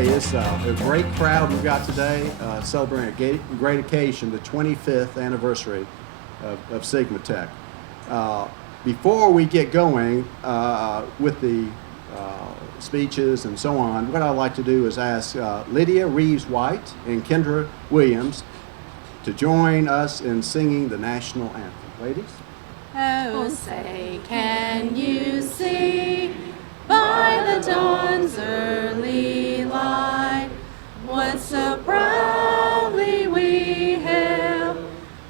Okay, it's a great crowd we've got today, celebrating a great occasion, the 25th anniversary of Sigmatech. Before we get going with the speeches and so on, what I'd like to do is ask Lydia Reeves-White and Kendra Williams to join us in singing the national anthem. Ladies? Oh, say, can you see by the dawn's early light what so proudly we hailed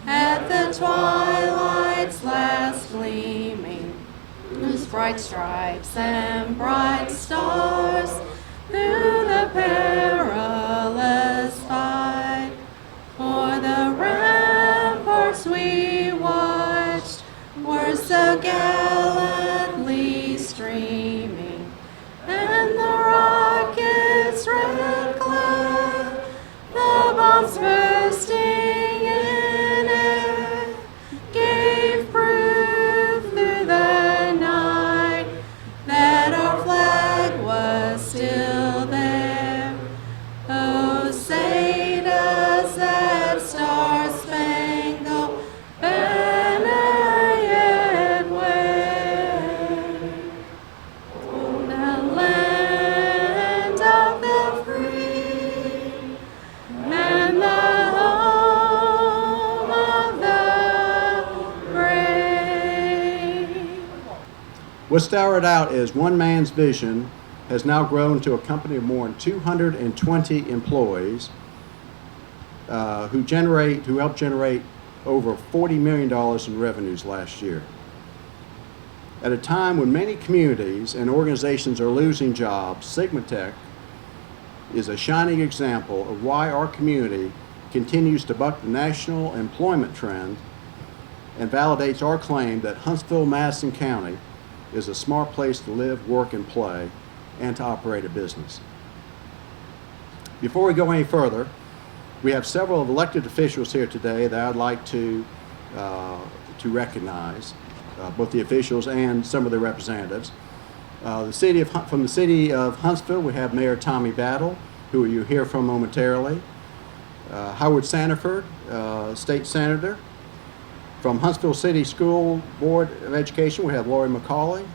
at the twilight's last gleaming, whose bright stripes and bright stars through the perilous fight for the ramparts we watched were so gallantly streaming, and the rockets' red glare, the bombs bursting in air, gave proof through the night that our flag was still there. Oh, say does that star-spangled banner yet wave? Oh, the land of the free and the home of the brave. What started out as one man's vision has now grown to a company of more than 220 employees who helped generate over $40 million in revenues last year. At a time when many communities and organizations are losing jobs, Sigmatech is a shining example of why our community continues to buck the national employment trend and validates our claim that Huntsville, Madison County is a smart place to live, work, and play, and to operate a business. Before we go any further, we have several elected officials here today that I'd like to recognize, both the officials and some of the representatives. From the city of Huntsville, we have Mayor Tommy Battle, who you'll hear from momentarily. Howard Sanford, State Senator. From Huntsville City School Board of Education, we have Lori McCauley.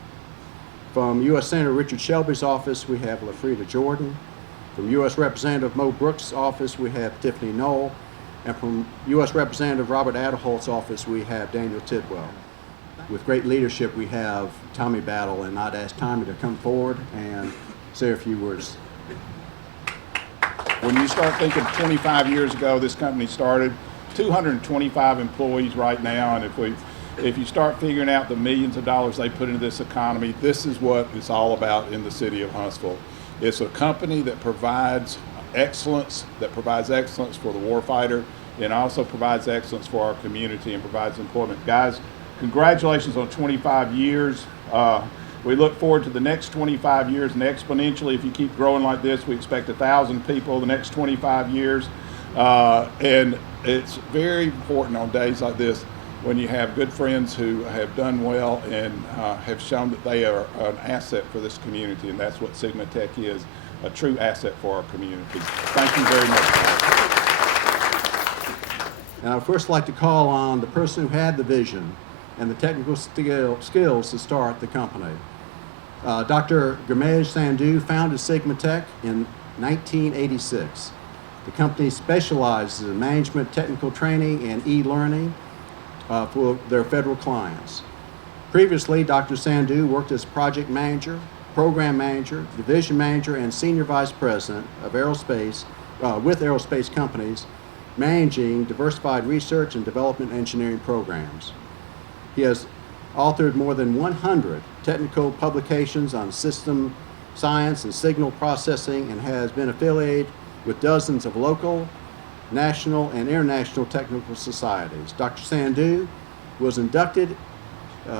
From U.S. Senator Richard Shelby's office, we have LaFrida Jordan. From U.S. Representative Mo Brooks' office, we have Tiffany Knoll. And from U.S. Representative Robert Adelholt's office, we have Daniel Tidwell. With great leadership, we have Tommy Battle, and I'd ask Tommy to come forward and say a few words. When you start thinking 25 years ago, this company started, 225 employees right now, and if you start figuring out the millions of dollars they put into this economy, this is what it's all about in the city of Huntsville. It's a company that provides excellence for the warfighter, and also provides excellence for our community and provides employment. Guys, congratulations on 25 years. We look forward to the next 25 years, and exponentially, if you keep growing like this, we expect 1,000 people the next 25 years. And it's very important on days like this when you have good friends who have done well and have shown that they are an asset for this community, and that's what Sigmatech is, a true asset for our community. Thank you very much. And I'd first like to call on the person who had the vision and the technical skills to start the company. Dr. Gurmej Sandhu founded Sigmatech in 1986. The company specializes in management, technical training, and e-learning for their federal clients. Previously, Dr. Sandhu worked as project manager, program manager, division manager, and senior vice president of aerospace with aerospace companies, managing diversified research and development engineering programs. He has authored more than 100 technical publications on system science and signal processing, and has been affiliated with dozens of local, national, and international technical societies. Dr. Sandhu was inducted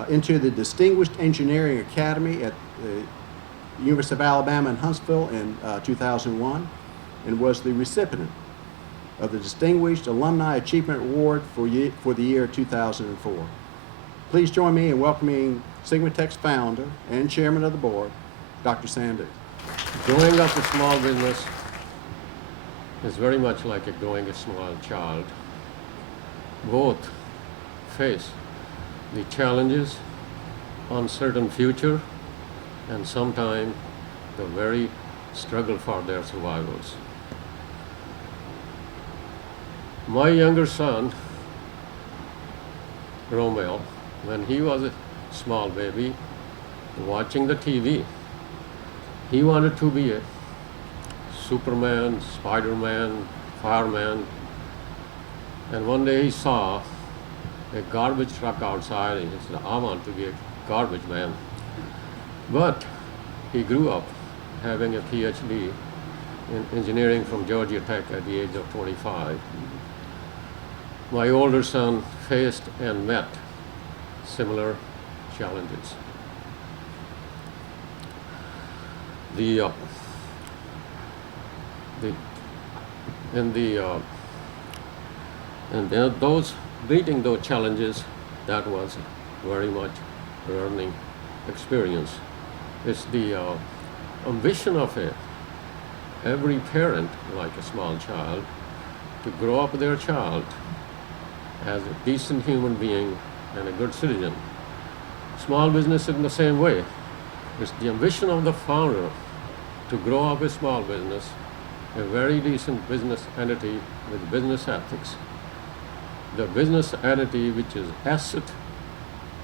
into the Distinguished Engineering Academy at the University of Alabama in Huntsville in 2001, and was the recipient of the Distinguished Alumni Achievement Award for the year 2004. Please join me in welcoming Sigmatech's founder and chairman of the board, Dr. Sandhu. Growing up a small business, is very much like growing a small child. Both face the challenges, uncertain future, and sometimes the very struggle for their survivals. My younger son, Romeo, when he was a small baby, watching the TV, he wanted to be a Superman, Spider-Man, fireman. And one day he saw a garbage truck outside and he said, I want to be a garbage man. But he grew up having a PhD in engineering from Georgia Tech at the age of 25. My older son faced and met similar challenges. Those meeting those challenges, that was very much learning experience. It's the ambition of every parent, like a small child, to grow up their child as a decent human being and a good citizen. Small business in the same way. It's the ambition of the founder to grow up a small business, a very decent business entity with business ethics. The business entity which is asset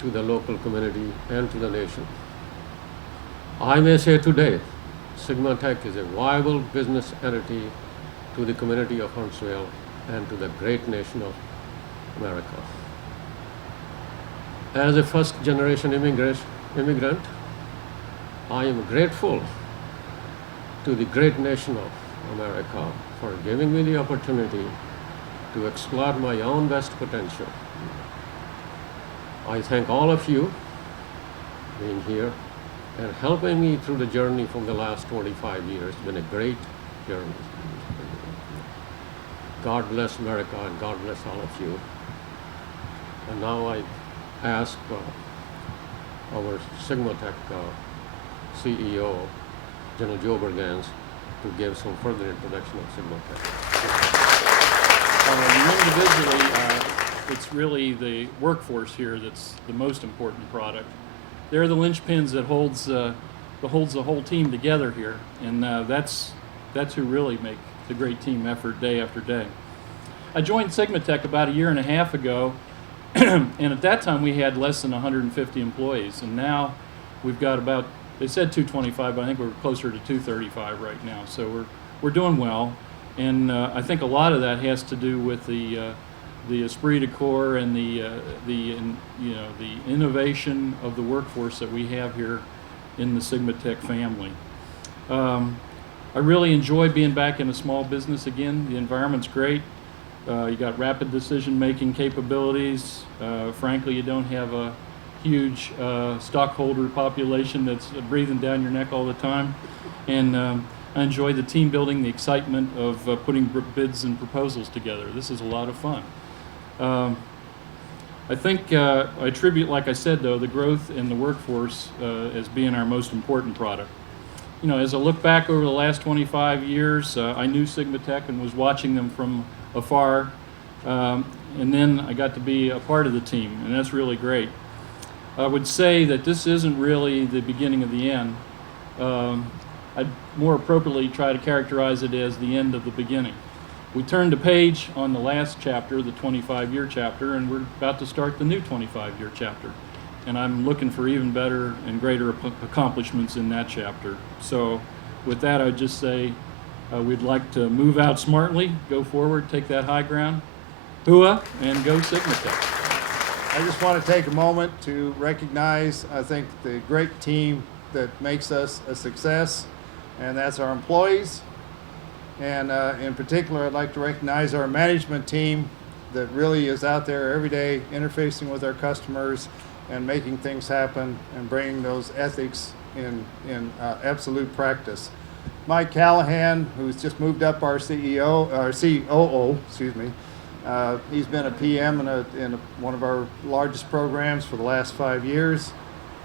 to the local community and to the nation. I may say today, Sigmatech is a viable business entity to the community of Huntsville and to the great nation of America. As a first-generation immigrant, I am grateful to the great nation of America for giving me the opportunity to explore my own best potential. I thank all of you being here and helping me through the journey from the last 25 years. It's been a great journey. God bless America and God bless all of you. And now I ask our Sigmatech CEO, General Joe Bergans, to give some further introduction of Sigmatech. Individually, it's really the workforce here that's the most important product. They're the linchpins that holds the whole team together here, and that's who really make the great team effort day after day. I joined Sigmatech about a year and a half ago, and at that time we had less than 150 employees, and now we've got about, they said 225, but I think we're closer to 235 right now. So we're doing well, and I think a lot of that has to do with the esprit de corps and the innovation of the workforce that we have here in the Sigmatech family. I really enjoy being back in a small business again. The environment's great. You got rapid decision-making capabilities. Frankly, you don't have a huge stockholder population that's breathing down your neck all the time. And I enjoy the team building, the excitement of putting bids and proposals together. This is a lot of fun. I think I attribute, like I said, though, the growth in the workforce as being our most important product. You know, as I look back over the last 25 years, I knew Sigmatech and was watching them from afar, and then I got to be a part of the team, and that's really great. I would say that this isn't really the beginning of the end. I'd more appropriately try to characterize it as the end of the beginning. We turned a page on the last chapter, the 25-year chapter, and we're about to start the new 25-year chapter. And I'm looking for even better and greater accomplishments in that chapter. So with that, I'd just say we'd like to move out smartly, go forward, take that high ground, hooah, and go Sigmatech. I just want to take a moment to recognize, I think, the great team that makes us a success, and that's our employees. And in particular, I'd like to recognize our management team that really is out there every day interfacing with our customers and making things happen and bringing those ethics in absolute practice. Mike Callahan, who's just moved up our COO, excuse me, he's been a PM in one of our largest programs for the last 5 years.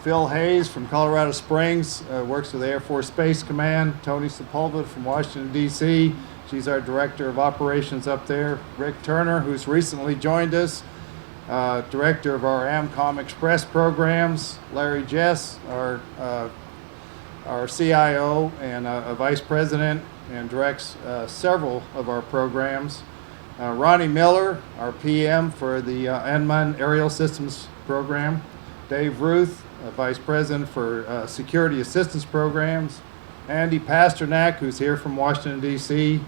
Phil Hayes from Colorado Springs works with the Air Force Space Command. Tony Sepulveda from Washington, D.C. She's our Director of Operations up there. Rick Turner, who's recently joined us, Director of our AMCOM Express programs. Larry Jess, our CIO and a Vice President, and directs several of our programs. Ronnie Miller, our PM for the Enman Aerial Systems Program. Dave Ruth, Vice President for Security Assistance Programs. Andy Pasternak, who's here from Washington, D.C.,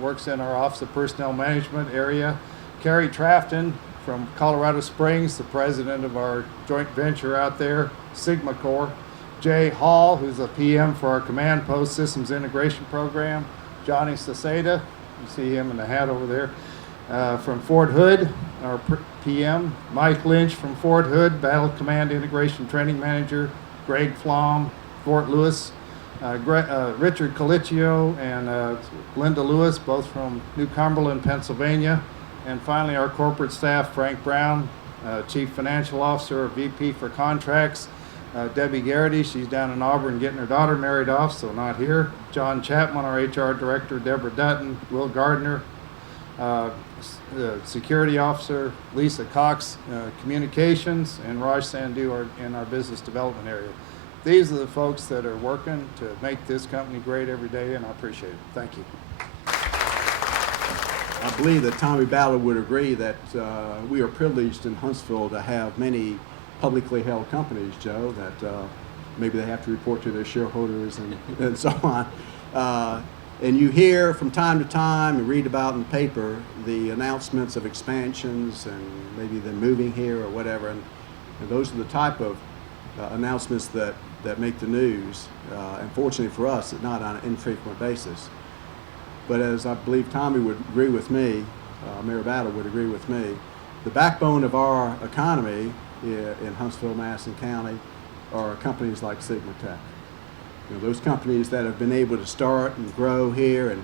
works in our Office of Personnel Management area. Carrie Trafton from Colorado Springs, the president of our joint venture out there, Sigmatech. Jay Hall, who's a PM for our Command Post Systems Integration Program. Johnny Saceda, you see him in the hat over there, from Fort Hood, our PM. Mike Lynch from Fort Hood, Battle Command Integration Training Manager. Greg Flom, Fort Lewis. Richard Colicchio and Linda Lewis, both from New Cumberland, Pennsylvania. And finally, our corporate staff, Frank Brown, Chief Financial Officer, VP for Contracts. Debbie Garrity, she's down in Auburn getting her daughter married off, so not here. John Chapman, our HR Director. Deborah Dutton. Will Gardner, Security Officer. Lisa Cox, Communications. And Raj Sandhu in our Business Development area. These are the folks that are working to make this company great every day, and I appreciate it. Thank you. I believe that Tommy Ballard would agree that we are privileged in Huntsville to have many publicly held companies, Joe, that maybe they have to report to their shareholders and so on. And you hear from time to time and read about in the paper the announcements of expansions and maybe them moving here or whatever. And those are the type of announcements that make the news. And fortunately for us, it's not on an infrequent basis. But as I believe Tommy would agree with me, Mayor Battle would agree with me, the backbone of our economy in Huntsville, Madison County are companies like Sigmatech. You know, those companies that have been able to start and grow here and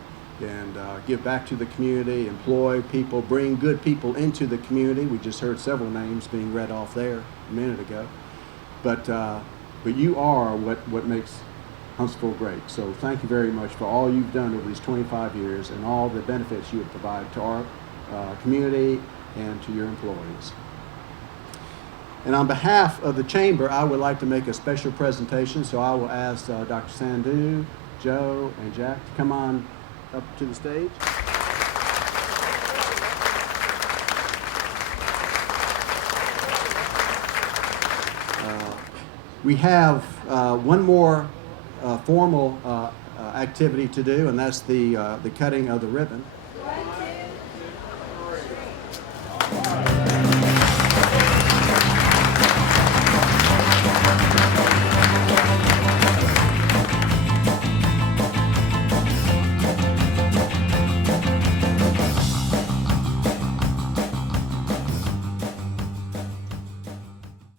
give back to the community, employ people, bring good people into the community. We just heard several names being read off there a minute ago. But you are what makes Huntsville great. So thank you very much for all you've done over these 25 years and all the benefits you have provided to our community and to your employees. And on behalf of the Chamber, I would like to make a special presentation, so I will ask Dr. Sandhu, Joe, and Jack to come on up to the stage. We have one more formal activity to do, and that's the cutting of the ribbon.